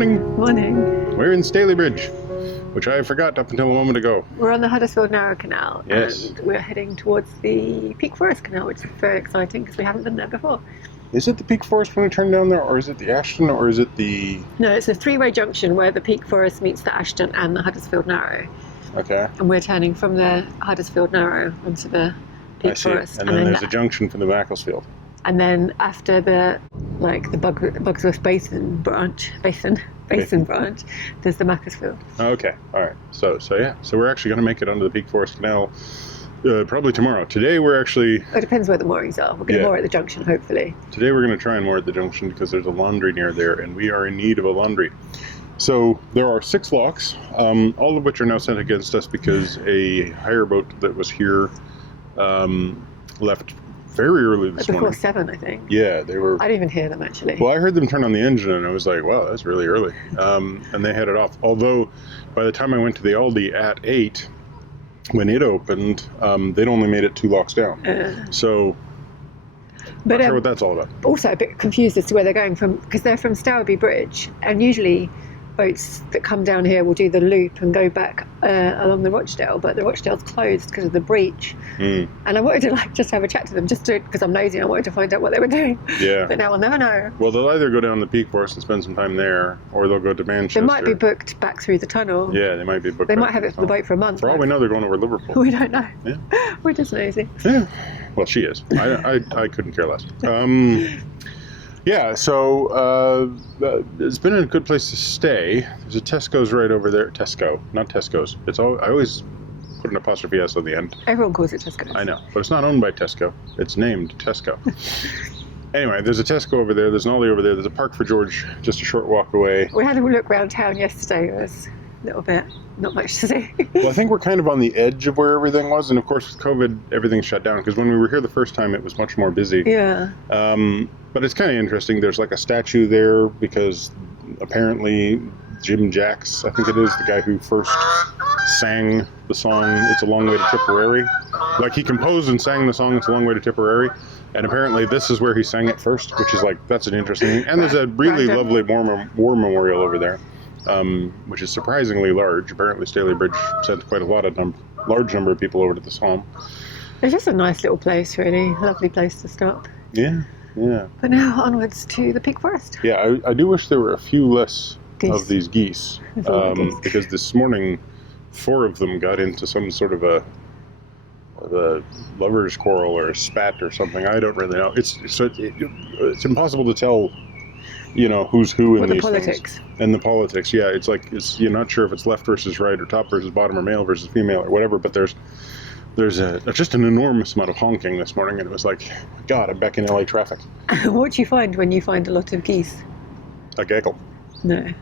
Morning. Morning. We're in Stalybridge, which I forgot up until a moment ago. We're on the Huddersfield Narrow Canal, Yes. and we're heading towards the Peak Forest Canal, which is very exciting because we haven't been there before. Is it the Peak Forest when we turn down there, or is it the Ashton, or is it the... No, it's a three-way junction where the Peak Forest meets the Ashton and the Huddersfield Narrow. Okay. And we're turning from the Huddersfield Narrow onto the Peak I see. Forest. And then there's a junction for the Macclesfield. And then after the Bugsworth Basin branch, there's the Macclesfield. Okay. All right. So we're actually going to make it onto the Peak Forest Canal probably tomorrow. Today we're actually... It depends where the moorings are. We're going to moor at the junction, hopefully. Today we're going to try and moor at the junction because there's a laundry near there, and we are in need of a laundry. So there are 6 locks, all of which are now sent against us because a hire boat that was here left very early this morning. Before 7, I think. Yeah, they were... I didn't even hear them, actually. Well, I heard them turn on the engine, and I was like, wow, that's really early. And they headed off. Although, by the time I went to the Aldi at 8, when it opened, they'd only made it 2 locks down. So, not sure what that's all about. Also a bit confused as to where they're going from, because they're from Stalybridge, and usually boats that come down here will do the loop and go back along the Rochdale, but the Rochdale's closed because of the breach. And I wanted to just have a chat to them, just because I'm nosy and I wanted to find out what they were doing. Yeah. But now I'll never know. Well, they'll either go down the Peak Forest and spend some time there, or they'll go to Manchester. They might be booked back through the tunnel. Yeah, they might be booked. They might have it for the boat for a month. For all we know, they're going over Liverpool. We don't know. Yeah. We're just nosy. Yeah. Well, she is. I couldn't care less. Yeah, so it's been a good place to stay. There's a Tesco's right over there. Tesco, not Tesco's. I always put an apostrophe S on the end. Everyone calls it Tesco's. I know, but it's not owned by Tesco. It's named Tesco. Anyway, there's a Tesco over there. There's an Aldi over there. There's a Park for George just a short walk away. We had a look around town yesterday. It was a little bit, not much to see. Well, I think we're kind of on the edge of where everything was, and of course with COVID, everything's shut down, because when we were here the first time, it was much more busy. Yeah. But it's kind of interesting. There's like a statue there because apparently Jim Jacks, I think it is, the guy who first sang the song It's a Long Way to Tipperary. Like, he composed and sang the song It's a Long Way to Tipperary, and apparently this is where he sang it first, which is like, that's an interesting thing. And there's a really lovely war memorial over there, which is surprisingly large. Apparently Stalybridge sent quite a large number of people over to this home. It's just a nice little place, really. Lovely place to stop. Yeah. Yeah. But now onwards to the Peak Forest. Yeah, I do wish there were a few less of these geese, geese. because this morning 4 of them got into some sort of a lover's quarrel or a spat or something. I don't really know. It's impossible to tell, who's who in these politics. things. And the politics, yeah. You're not sure if it's left versus right or top versus bottom or male versus female or whatever, but there's just an enormous amount of honking this morning, and it was like, God, I'm back in LA traffic. What do you find when you find a lot of geese? A gaggle. No.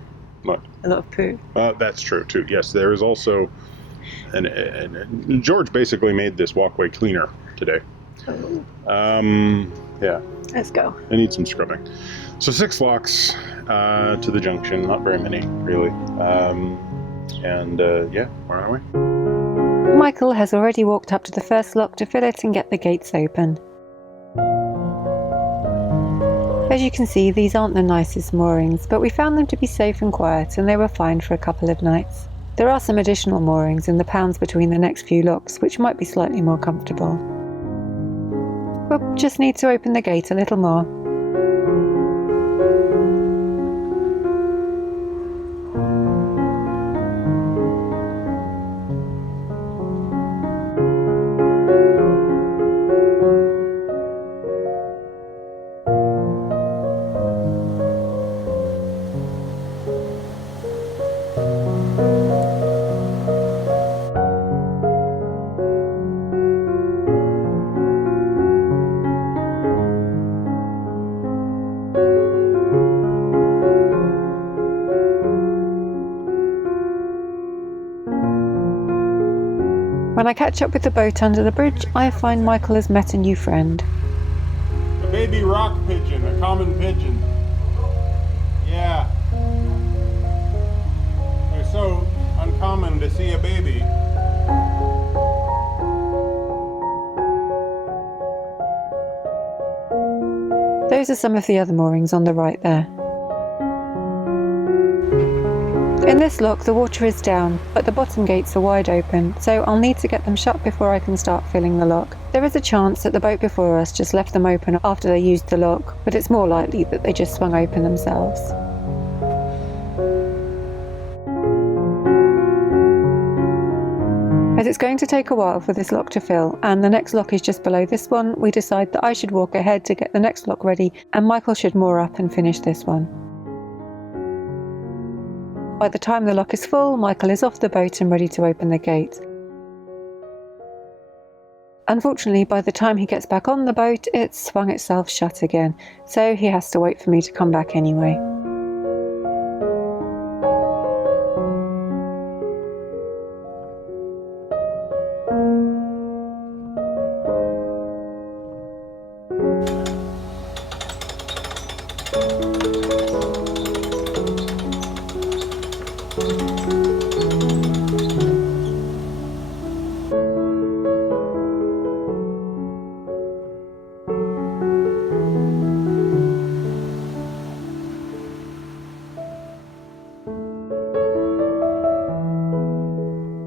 What? A lot of poo. That's true too. Yes, there is also, and George basically made this walkway cleaner today. Yeah. Let's go. I need some scrubbing. So 6 locks to the junction. Not very many, really. Yeah, where are we? Michael has already walked up to the first lock to fill it and get the gates open. As you can see, these aren't the nicest moorings, but we found them to be safe and quiet, and they were fine for a couple of nights. There are some additional moorings in the pounds between the next few locks, which might be slightly more comfortable. We'll just need to open the gate a little more. When I catch up with the boat under the bridge, I find Michael has met a new friend. A baby rock pigeon, a common pigeon. Yeah. They're so uncommon to see a baby. Those are some of the other moorings on the right there. In this lock the water is down, but the bottom gates are wide open, so I'll need to get them shut before I can start filling the lock. There is a chance that the boat before us just left them open after they used the lock, but it's more likely that they just swung open themselves. As it's going to take a while for this lock to fill, and the next lock is just below this one, we decide that I should walk ahead to get the next lock ready, and Michael should moor up and finish this one. By the time the lock is full, Michael is off the boat and ready to open the gate. Unfortunately, by the time he gets back on the boat, it's swung itself shut again, so he has to wait for me to come back anyway.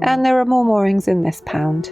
And there are more moorings in this pound.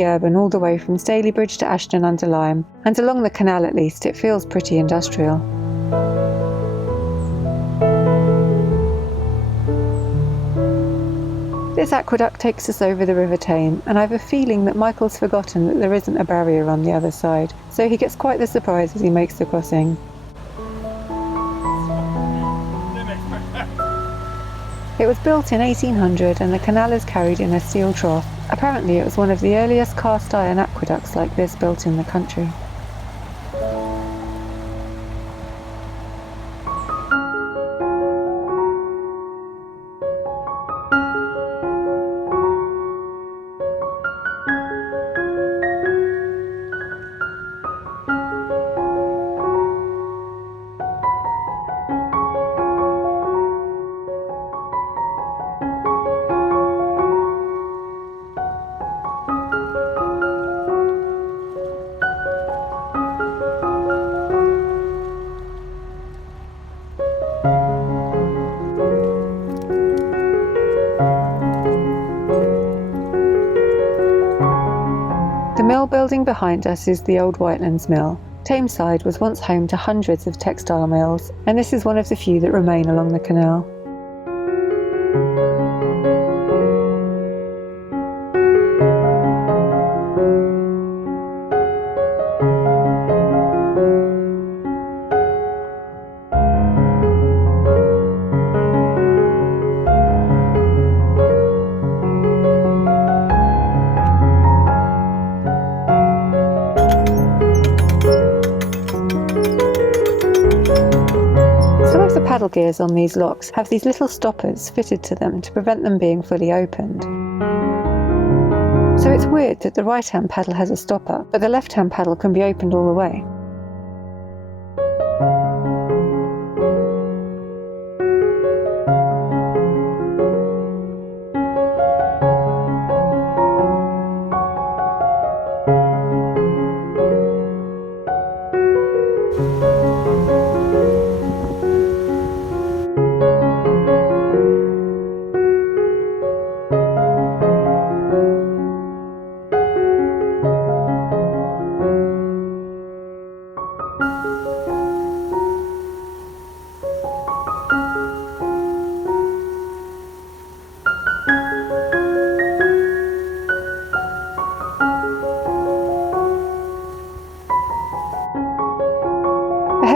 Urban all the way from Stalybridge to Ashton under Lyme, and along the canal at least it feels pretty industrial. This aqueduct takes us over the River Tame, and I have a feeling that Michael's forgotten that there isn't a barrier on the other side, so he gets quite the surprise as he makes the crossing. It was built in 1800 and the canal is carried in a steel trough. Apparently it was one of the earliest cast iron aqueducts like this built in the country. The mill building behind us is the old Whitelands Mill. Tameside was once home to hundreds of textile mills, and this is one of the few that remain along the canal. Paddle gears on these locks have these little stoppers fitted to them to prevent them being fully opened. So it's weird that the right-hand paddle has a stopper, but the left-hand paddle can be opened all the way.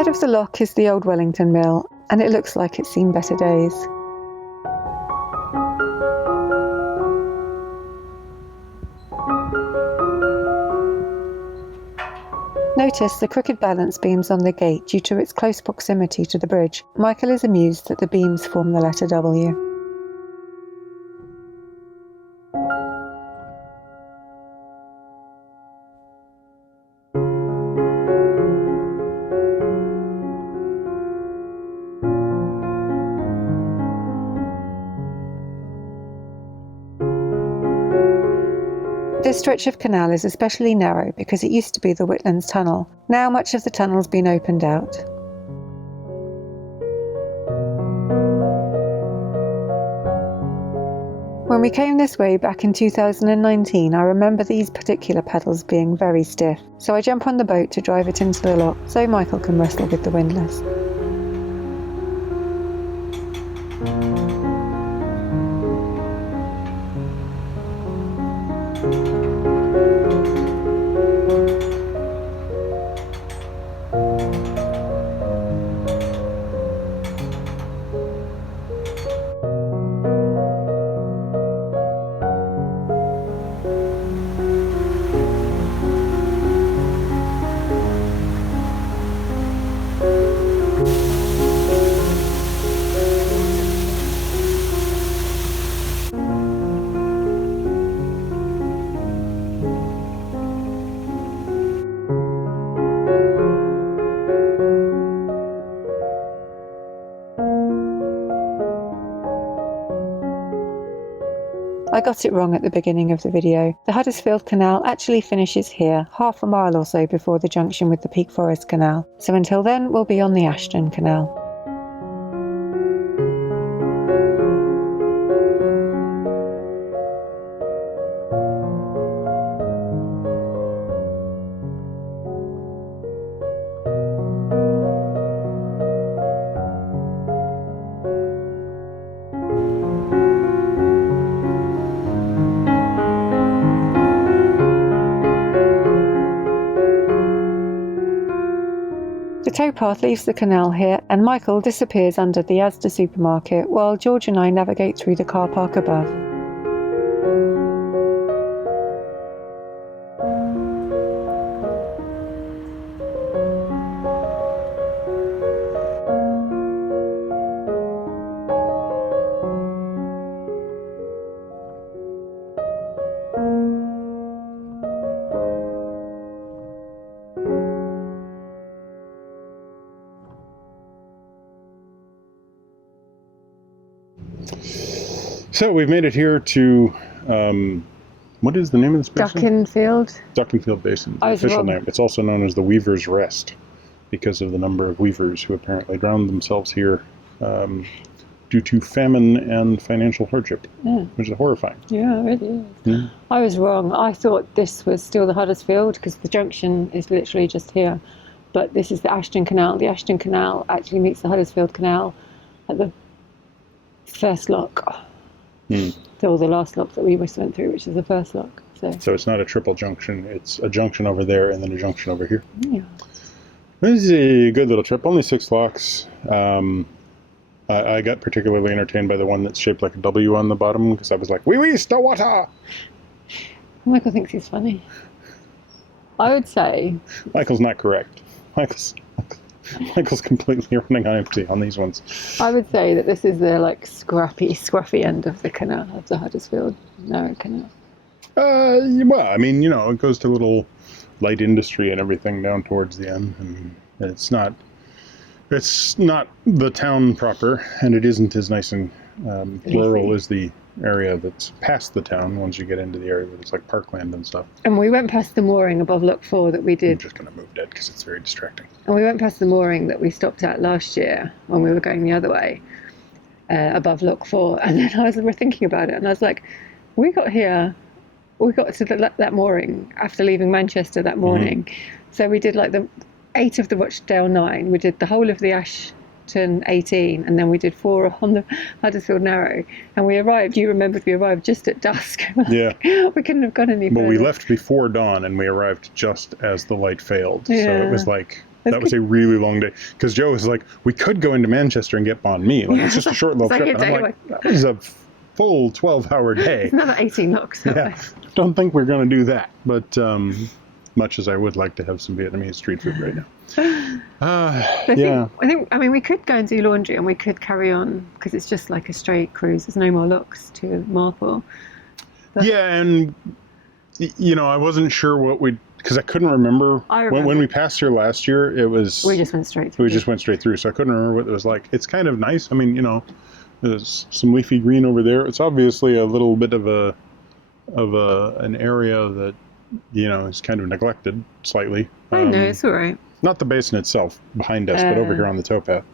Ahead of the lock is the old Wellington Mill, and it looks like it's seen better days. Notice the crooked balance beams on the gate due to its close proximity to the bridge. Michael is amused that the beams form the letter W. This stretch of canal is especially narrow because it used to be the Whitlands Tunnel. Now much of the tunnel's been opened out. When we came this way back in 2019, I remember these particular pedals being very stiff, so I jump on the boat to drive it into the lock so Michael can wrestle with the windlass. I got it wrong at the beginning of the video. The Huddersfield Canal actually finishes here, half a mile or so before the junction with the Peak Forest Canal. So until then, we'll be on the Ashton Canal. The towpath leaves the canal here and Michael disappears under the Asda supermarket while George and I navigate through the car park above. So we've made it here to, what is the name of this basin? Dunkinfiled. Dunkinfield Basin, the I was official wrong. name. It's also known as the Weaver's Rest because of the number of weavers who apparently drowned themselves here due to famine and financial hardship, which is horrifying. Yeah, it is. Yeah. I was wrong. I thought this was still the Huddersfield because the junction is literally just here. But this is the Ashton Canal. The Ashton Canal actually meets the Huddersfield Canal at the first lock. Or the last lock that we just went through, which is the first lock. So it's not a triple junction. It's a junction over there and then a junction over here. Yeah. This is a good little trip. Only 6 locks. I got particularly entertained by the one that's shaped like a W on the bottom because I was like, wee still water! Michael thinks he's funny. I would say... Michael's not correct. Michael's completely running on empty on these ones. I would say that this is the scruffy end of the canal, of the Huddersfield Narrow Canal. Well, I mean, it goes to little light industry and everything down towards the end, and it's not the town proper, and it isn't as nice and rural as the area that's past the town once you get into the area where it's like parkland and stuff. And we went past the mooring above Lock 4 that we did. I'm just going to move dead because it's very distracting. And we went past the mooring that we stopped at last year when we were going the other way, above Lock 4. And then I was thinking about it, and I was like, we got to that mooring after leaving Manchester that morning. So we did like the 8 of the Rochdale 9. We did the whole of the Ashton 18, and then we did 4 on the Huddersfield Narrow. And we arrived, you remembered we arrived just at dusk. Yeah. We couldn't have gone any further. But we left before dawn and we arrived just as the light failed. Yeah. So it was like That was a really long day. Because Joe was like, we could go into Manchester and get banh mi. Like, it's just a short little trip. And I'm like, that was a full 12-hour day. It's another 18 knocks. Yeah, don't think we're going to do that. But much as I would like to have some Vietnamese street food right now. I mean, we could go and do laundry and we could carry on because it's just like a straight cruise. There's no more locks to Marple. But yeah, and, you know, I wasn't sure what because I couldn't remember. When we passed here last year, it was... We just went straight through. We just went straight through, so I couldn't remember what it was like. It's kind of nice. I mean, you know, there's some leafy green over there. It's obviously a little bit of an area that, you know, is kind of neglected slightly. I know, it's all right. Not the basin itself behind us, but over here on the towpath.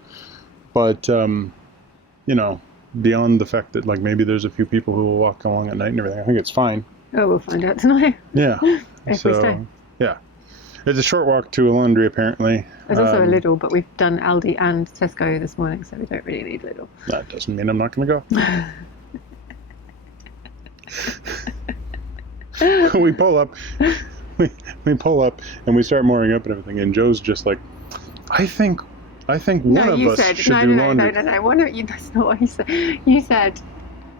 But, you know, beyond the fact that, like, maybe there's a few people who will walk along at night and everything, I think it's fine. Oh, we'll find out tonight. Yeah. If we stay. Yeah. It's a short walk to a laundry, apparently. There's also a Lidl, but we've done Aldi and Tesco this morning, so we don't really need Lidl. That doesn't mean I'm not going to go. We pull up. We pull up and we start mooring up and everything, and Joe's just like, I think one of us should do laundry. No. That's not what you said. You said,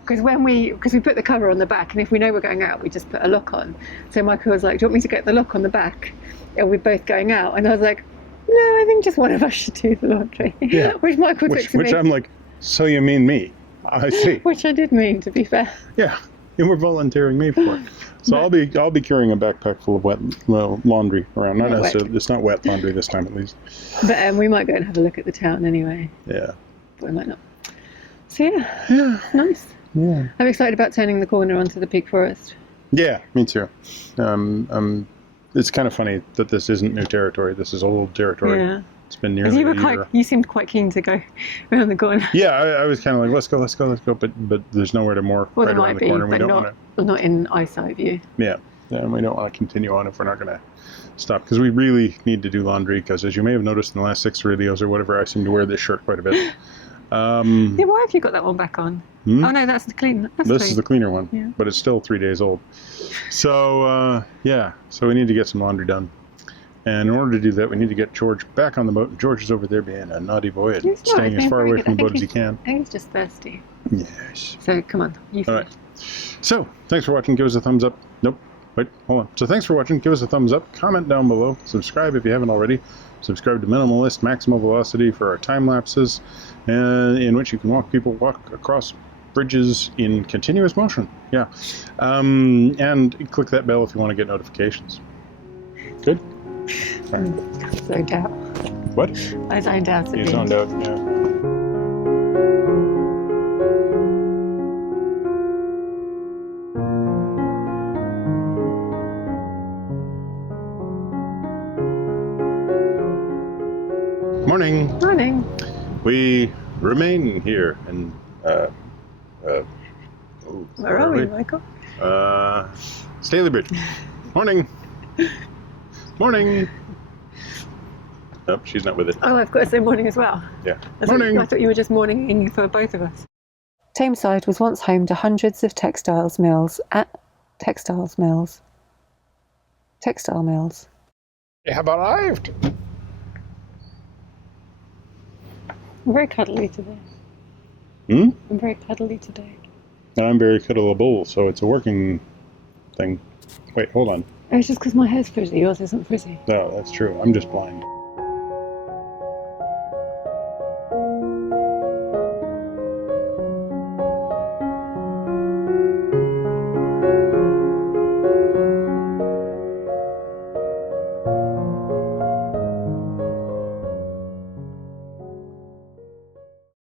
because we put the cover on the back, and if we know we're going out, we just put a lock on. So Michael was like, do you want me to get the lock on the back? And we're both going out. And I was like, no, I think just one of us should do the laundry. Yeah. Which Michael took to me. Which I'm like, so you mean me? I see. Which I did mean, to be fair. Yeah. You were volunteering me for it. So I'll be carrying a backpack full of wet laundry around. Not necessarily. It's not wet laundry this time, at least. But we might go and have a look at the town anyway. Yeah. But we might not. So yeah. Nice. Yeah. I'm excited about turning the corner onto the Peak Forest. Yeah, me too. It's kind of funny that this isn't new territory. This is old territory. Yeah. It's been nearly a year. You seemed quite keen to go around the corner. Yeah, I was kind of like, let's go. But there's nowhere to moor right around the corner. But we don't want to. Not in eyesight view. Yeah, and we don't want to continue on if we're not going to stop, because we really need to do laundry. Because as you may have noticed in the last 6 videos or whatever, I seem to wear this shirt quite a bit. Yeah, why have you got that one back on? Oh no, that's the clean. This is the cleaner one, but it's still 3 days old. So so we need to get some laundry done. And in order to do that, we need to get George back on the boat. George is over there being a naughty boy and staying as far away from the boat as he can. I think he's just thirsty. Yes. So come on, you finish. All right. So thanks for watching. Give us a thumbs up. Nope. Wait, hold on. So thanks for watching. Give us a thumbs up. Comment down below. Subscribe if you haven't already. Subscribe to Minimalist Maximum Velocity for our time lapses, in which you can walk across bridges in continuous motion. Yeah. And click that bell if you want to get notifications. Good? I zoned out. What? I zoned out. You zoned out, yeah. Morning. Morning. We remain here in where are we, Michael? Stalybridge. Morning. Morning. Nope, she's not with it. Oh, I've got to say morning as well. Yeah. I thought you were just morning for both of us. Tameside was once home to hundreds of textile mills. They have arrived. I'm very cuddly today. Hmm? I'm very cuddly today. And I'm very cuddleable, so it's a working thing. Wait, hold on. It's just because my hair's frizzy. Yours isn't frizzy. No, that's true. I'm just blind.